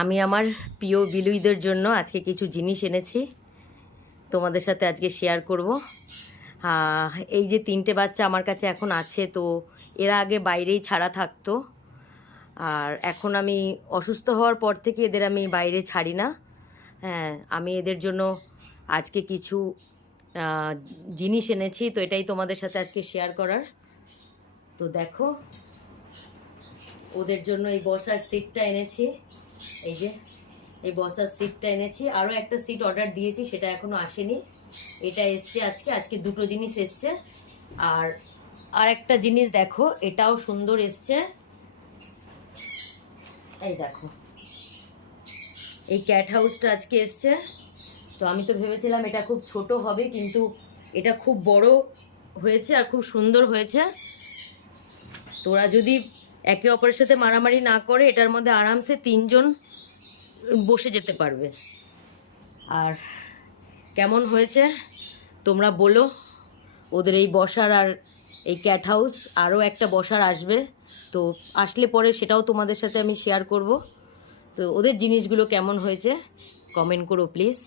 আমি আমার প্রিয় বিলুইদের জন্য আজকে কিছু জিনিস এনেছি, তোমাদের সাথে আজকে শেয়ার করব। এই যে 3টে বাচ্চা আমার কাছে এখন আছে, তো এরা আগে বাইরেই ছাড়া থাকতো, আর এখন আমি অসুস্থ হওয়ার পর থেকে এদের আমি বাইরে ছাড়ি না। হ্যাঁ, আমি এদের জন্য আজকে কিছু জিনিস এনেছি, তো এটাই তোমাদের সাথে আজকে শেয়ার করার। তো দেখো, ওদের জন্য এই বসার সিটটা এনেছি। এই যে এই বসার সিটটা এনেছি, আরও একটা সিট অর্ডার দিয়েছি, সেটা এখনো আসেনি। এটা এসছে আজকে দুটো জিনিস এসছে। আর একটা জিনিস দেখো, এটাও সুন্দর এসছে। এই দেখো, এই ক্যাট হাউসটা আজকে এসছে। তো আমি তো ভেবেছিলাম এটা খুব ছোট হবে, কিন্তু এটা খুব বড় হয়েছে আর খুব সুন্দর হয়েছে। তোরা যদি একে অপরের সাথে মারামারি না করে, এটার মধ্যে আরামসে 3জন বসে যেতে পারবে। আর কেমন হয়েছে তোমরা বলো। ওদের এই বসার আর এই ক্যাট হাউস, আরও একটা বসার আসবে, তো আসলে পরে সেটাও তোমাদের সাথে আমি শেয়ার করব। তো ওদের জিনিসগুলো কেমন হয়েছে কমেন্ট করো প্লিজ।